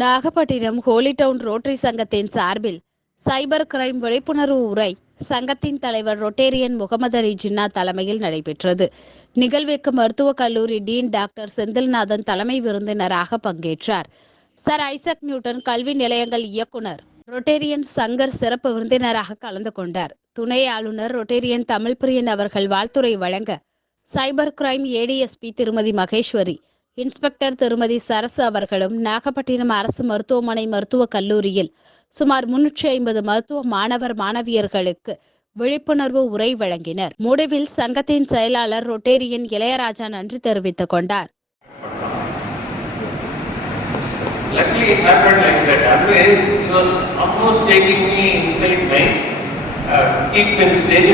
Nagapattinam Holi down rotary சங்கத்தின் சார்பில் cyber crime விழிப்புணர்வு உரை சங்கத்தின் தலைவர் ரொட்டேரியன் முகமது அலி ஜின்னா தலைமையில் நடைபெற்றது. நிகழ்விற்கு மருத்துவக் கல்லூரி டீன் டாக்டர் செந்தில்நாதன் தலைமை விருந்தினராக பங்கேற்றார். சர் ஐசக் நியூட்டன் கல்வி நிலையங்கள் இயக்குனர் ரொட்டேரியன் சங்கர் சிறப்பு விருந்தினராக கலந்து கொண்டார். துணை ஆளுநர் ரொட்டேரியன் தமிழ்பிரியன் அவர்கள் வாழ்த்துரை வழங்க சைபர் கிரைம் ஏடிஎஸ்பி திருமதி மகேஸ்வரி இன்ஸ்பெக்டர் திருமதி சரசு அவர்களும் நாகப்பட்டினம் அரசு மருத்துவமனை மருத்துவக் கல்லூரியில் சுமார் முன்னூற்றி ஐம்பது மருத்துவ மாணவர் மாணவியர்களுக்கு விழிப்புணர்வு உரை வழங்கினர் முடிவில் சங்கத்தின் செயலாளர் ரொட்டேரியன் இளையராஜா நன்றி தெரிவித்துக் கொண்டார் Luckily it happened like that. Otherwise, it was almost taking me inside. Uh, keep in stage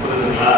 புரியுதுங்களா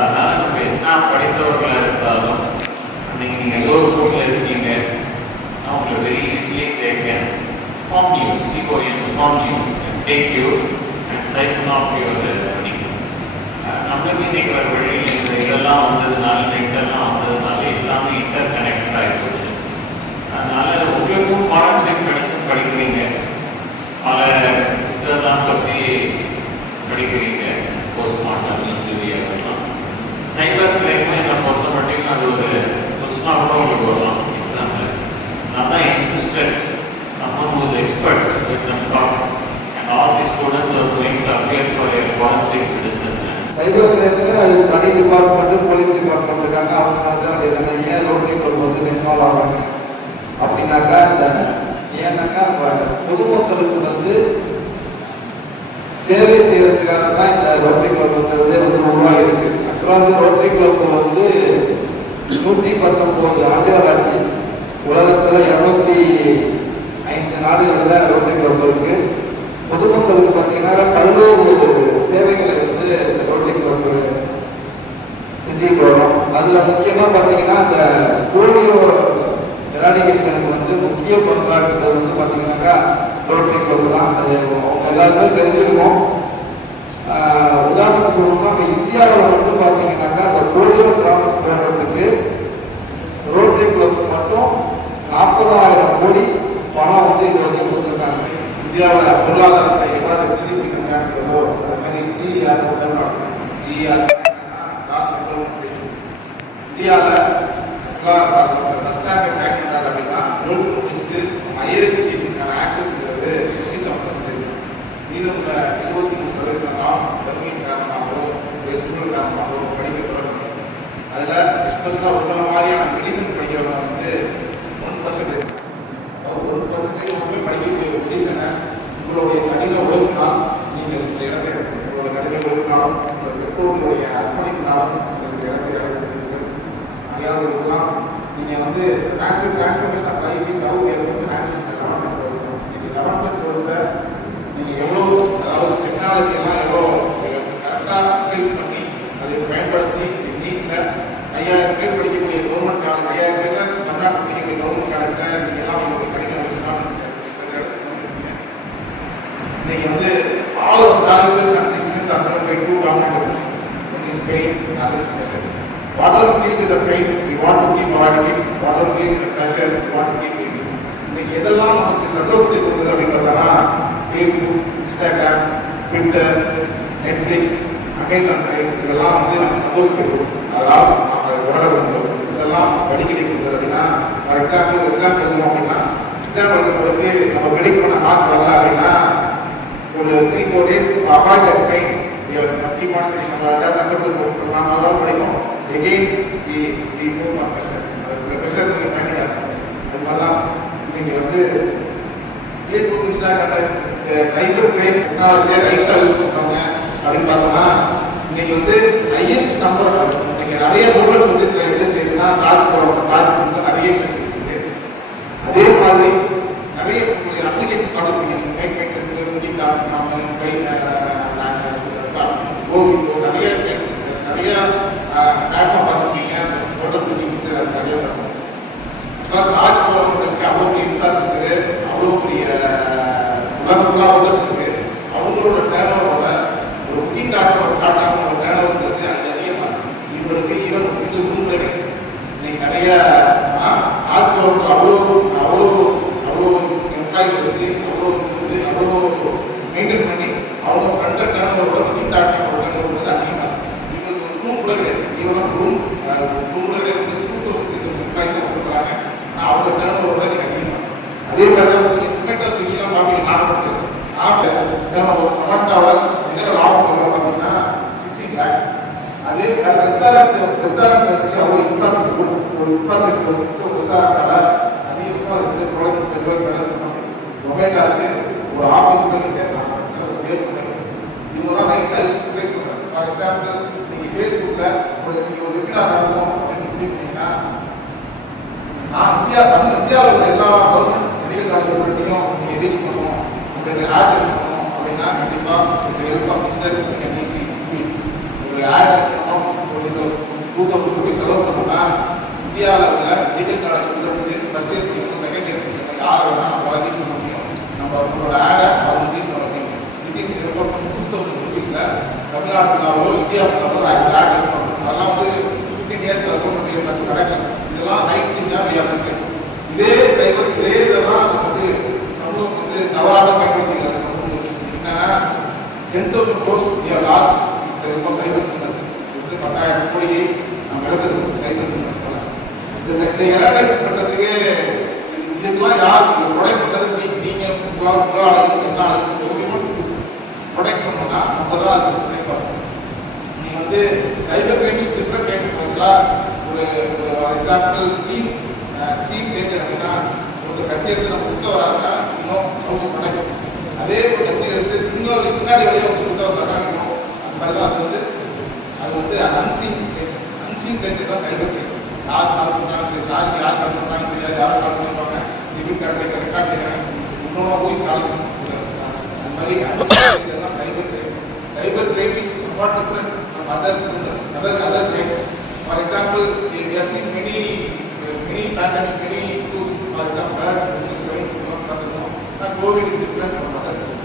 மீதம் இருபத்தி மூணு சதவீதம் தான் வறுமையின் காரணமாகவோ சூழல் காரணமாகவோ படிக்க தொடங்கணும் அதில் எஸ்பெஷலாக உங்களை மாதிரியான மெடிசன் படிக்கிறவங்க வந்து ஒன் பர்சன்டேஜ் ஒரு பர்சன்டேஜ் மட்டுமே படிக்கக்கூடிய மெடிசனை உங்களுடைய கடின உழைப்பு தான் நீங்கள் இந்த இடத்தை உங்களோட கடின உழைப்பினாலும் உங்களோட பெற்றோர்களுடைய அர்ப்பணிப்பினாலும் உங்களுக்கு இடத்தை அடைந்திருக்கிறீர்கள் அறியாதவர்களுக்கெல்லாம் நீங்கள் வந்து national transformation of life is how வந்து ஹேண்டில் லெவன்த் டுவெல்த் எதெல்லாம் நமக்கு சந்தோஷத்தை கொடுக்குது அப்படின்னு பார்த்தோம்னா Facebook Instagram Twitter Netflix Amazon Prime இதெல்லாம் வந்து நமக்கு சந்தோஷத்தை கொடுக்கும். அதனால் நாம் உணர வேண்டும் இதெல்லாம் அடிக்கடி கொடுக்குது அப்படின்னா ஃபார் எக்ஸாம்பிள் எக்ஸாம் எழுதணும் அப்படின்னா எக்ஸாம் எழுதும்போது நம்ம ப்ரெடிக்ட் பண்ண மார்க் வரல அப்படின்னா ஒரு three four days avoid of pain multi marks நம்ம அதாவது கஷ்டப்பட்டு நாம நல்லா படிக்கும் again we we move for pressure அந்த ப்ரெஷர் கொஞ்சம் பேனிக் ஆகும் அது மாதிரி தான் நீங்கள் வந்து ஃபேஸ்புக் இன்ஸ்டாகிராம் இந்த சைபர் கிரைம் டெக்னாலஜியை ரைட்டாக யூஸ் பண்ணுறாங்க அப்படின்னு பார்த்தோம்னா இன்னைக்கு வந்து ஹையஸ்ட் நம்பர் இன்னைக்கு நிறைய ரூரல்ஸ் வந்து இண்டஸ்ட்ரீஸ்னா காசு போடுறோம் காசு வந்து நிறைய இண்டஸ்ட்ரீஸ் இருக்கு. அதே மாதிரி எல்லா உலகத்துக்கு அவங்களோட டேனோட ரொட்டீன் டாக்டர் டாட்டாவோட டேனோங்கிறது அதிகமாக இவருக்கு ஈவன் சிங்கிள் ரூம் இன்னைக்கு நிறைய அவ்வளோ அவ்வளோ அவ்வளோ எம்ப்ளாயிஸ் வச்சு அவ்வளோ அவ்வளோ மெயின்டைன் பண்ணி அவங்க பண்ணுற டேனோட ரொட்டீன் டாக்டரோட அதிகமாக இவங்களுக்கு ரூம் கூட two thousand three thousand employees அதே மாதிரி தான் தமிழ்நாட்டுலாவோ இந்தியா ஃபுல்லாவோ ஆட் பண்ணணும் அதெல்லாம் வந்து ஃபிஃப்டீன் இயர்ஸ் டுவெண்ட்டி இயர்ஸ் நடக்கல இதெல்லாம் ரைட் திங்காக இதே சைபர் இதே இதெல்லாம் நம்ம வந்து சமூகம் வந்து தவறாக பயன்படுத்திக்கிற சமூகம் என்னன்னா டென் தௌசண்ட் கோர்ஸ் லாஸ்ட் ரொம்ப சைபர் கிரிமினல்ஸ் வந்து பத்தாயிரம் கோடியை நம்ம எடுத்துருக்கோம் சைபர் கிரிமினல்ஸ்னால இந்த சை- இந்த பண்ணுறதுக்கு இதுக்கெல்லாம் யார் இது ப்ரொடெக்ட் பண்ணுறதுக்கு நீங்கள் உங்களால் உங்களால் என்ன ப்ரொடெக்ட் பண்ணணும்னா நம்ம தான் அது வந்து cyber crime is different type ஆக்சுவலாக ஒரு ஒரு எக்ஸாம்பிள் சீன் சீன் டேஞ்சர் அப்படின்னா ஒரு கத்தி எடுத்து நம்ம கொடுத்த வராங்கன்னா இன்னும் அவங்க ப்ரொடெக்ட் அதே ஒரு கத்தி எடுத்து இன்னொரு பின்னாடி வழியாக ஒரு கொடுத்த வந்தாங்கன்னா இன்னும் அந்த மாதிரி தான். அது வந்து அது வந்து அன்சீன் டேஞ்சர் அன்சீன் டேஞ்சர் தான் சைபர் கிரைம் யார் கால் பண்ணாலும் யாருக்கு யார் கால் பண்ணாலும் தெரியாது. யாரும் கால் பண்ணிருப்பாங்க? டிபிட் கார்டு கேட்க ரெக்கார்ட் கேட்குறேன் இன்னொன்று போய் கால் அந்த மாதிரி அன்சீன் டேஞ்சர் தான் cyber crime cyber crime is somewhat different from other criminals, other other crime. For example, we, we have seen many many pandemic, many flus. For example, bird flu, swine flu, பார்த்தோம். and COVID is different from other flus.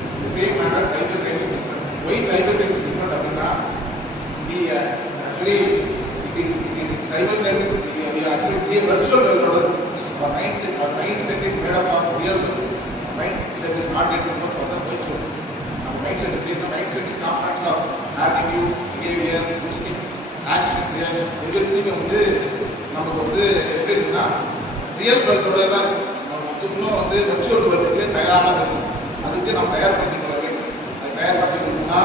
It's the same manner, Cyber crime is different. Why cyber crime is different? I mean, we uh, actually it is, it is cyber crime. We, we actually create virtual world. order. Our mind our mindset is made up of real world. Our mindset is not yet enough for the virtual. நம்ம mind set எப்படி இந்த mind set is components of attitude behaviour instinct action reaction everything வந்து நமக்கு வந்து எப்படி இருக்குன்னா real வேர்ல்டோட தான் இருக்கும். நம்ம வந்து இன்னும் வந்து வெர்ச்சுவல் வேர்ல்டுக்கு தயாராக இருக்கும். அதுக்கு நம்ம தயார் பண்ணி கொள்ள வேண்டும். அது தயார் பண்ணி கொள்ளணும்னா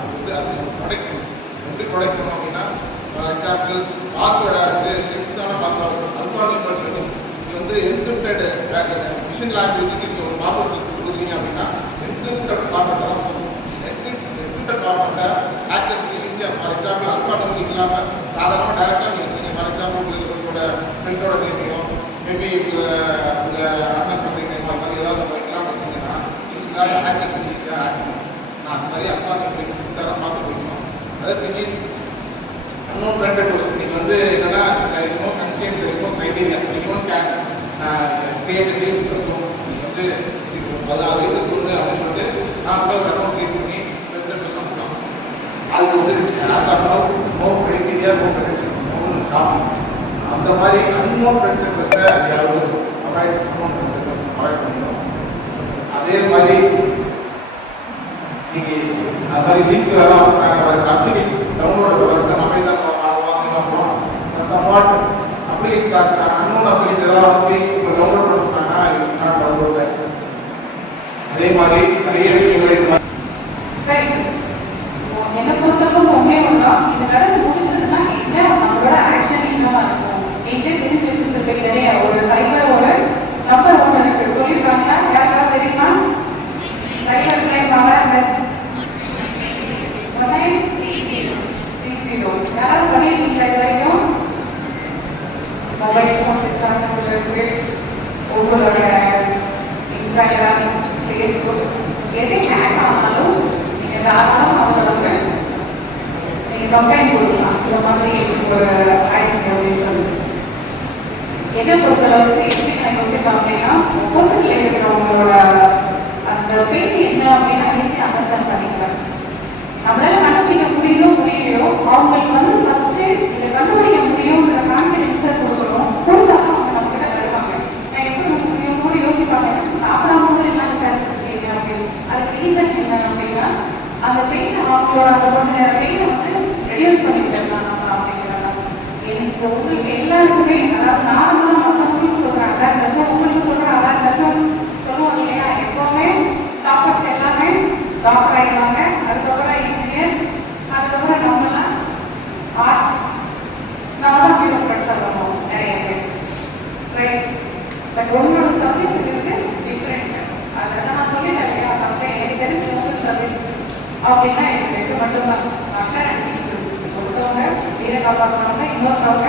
அது வந்து அது நம்ம ப்ரொடெக்ட் பண்ணணும் எப்படி ப்ரொடெக்ட் பண்ணணும் அப்படின்னா ஃபார் எக்ஸாம்பிள் இருக்குது வந்து என்கிரிப்டான பாஸ்வேர்டு அல்பானியம் பாஸ்வேர்டு இது வந்து என்கிரிப்டட் மிஷின் லாங்குவேஜுக்கு நீங்கள் ஒரு பாஸ்வேர்டு கொடுக்குறீங்க அப்படின்னா என்கிரிப்டட் ஃபார்மெட்டில் தான் போகும் என்கிரிப்டட் ஃபார்மெட்டை ஹேக்கர்ஸ் ஈஸியாக ஃபார் எக்ஸாம்பிள் அல்ஃபா நம்பர் இல்லாமல் சாதாரணமாக டேரெக்டாக நீங்கள் வச்சுங்க ஃபார் எக்ஸாம்பிள் உங்களுக்கு உங்களோட ஃப்ரெண்டோட நேமையோ மேபி உங்கள் உங்கள் அண்ணன் பண்ணி நேம் அந்த மாதிரி ஏதாவது வைக்கலாம் வச்சிங்கன்னா ஈஸியாக ஹேக்கர்ஸ் வந்து ஈஸியாக ஹேக் பண்ணும் நான் அந்த மாதிரி அல்ஃபா நம்பர் கொடுத்தா தான் பாஸ் பண்ணிக்கணும் அதாவது thing is unknown friend request நீங்கள் வந்து என்னன்னா there is no constraint there is no criteria. Anyone can uh, create a Facebook நீங்கள் வந்து சி- பதினாறு வயசு பொண்ணு அப்படின்னு சொல்லிட்டு நான் கூட ஒரு அக்கௌண்ட் கிரியேட் பண்ணி ஃப்ரெண்ட் கொஸ்டின் பண்ணலாம் அதுக்கு வந்து as of no no criteria no protection no shopping அந்த மாதிரி அன்னோன் ஃப்ரெண்ட் ரிக்வெஸ்ட்டை யாரும் avoid unknown friend request avoid பண்ணிடணும் அதே மாதிரி நீங்கள் அது மாதிரி லிங்க் எல்லாம் அப்ளிகேஷன் டவுன்லோட் பண்ணுறது அமேசான் வாங்கினோம் சம்வாட் அப்ளிகேஷன் அன்னோன் அப்ளிகேஷன் வந்து டவுன்லோட் பண்ண சொன்னாங்கன்னா இது டவுன்லோட் அதே மாதிரி நிறைய விஷயங்கள் இது மாதிரி. ஒன்றே இது நடந்து முடிஞ்சதுன்னா என்ன நம்மளோட ஆக்ஷன் என்னவா இருக்கும் எங்கே தெரிஞ்சு வச்சிருந்த போய் நிறைய ஒரு சைபர் ஒரு நம்பர் ஒன்று இருக்கு சொல்லியிருக்காங்க யாருக்காவது தெரியுமா cyber crime awareness three zero யாராவது பண்ணியிருக்கீங்களா இது வரைக்கும் மொபைல் ஃபோன் டிஸ்கார்ட் இருக்கு உங்களோட இன்ஸ்டாகிராம் ஃபேஸ்புக் எது ஹேக் ஆனாலும் நீங்கள் தாராளமாக அதில் வந்து நீங்கள் கம்ப்ளைண்ட் கொடுக்கலாம். இந்த மாதிரி ஒரு ஆயிடுச்சு அப்படின்னு சொல்லி என்னை பொறுத்தளவுக்கு எப்படி நான் யோசிப்பேன் அப்படின்னா ஆப்போசிட்ல இருக்கிறவங்களோட அந்த பெயின் என்ன அப்படின்னு ஈஸியாக அண்டர்ஸ்டாண்ட் பண்ணிக்கிறேன் அப்படின்னா எனக்கு ரெண்டு மட்டும்தான். அக்கா அண்ட் டீச்சர்ஸ் ஒருத்தவங்க வீரை காப்பாற்றுவாங்க இன்னொருத்தவங்க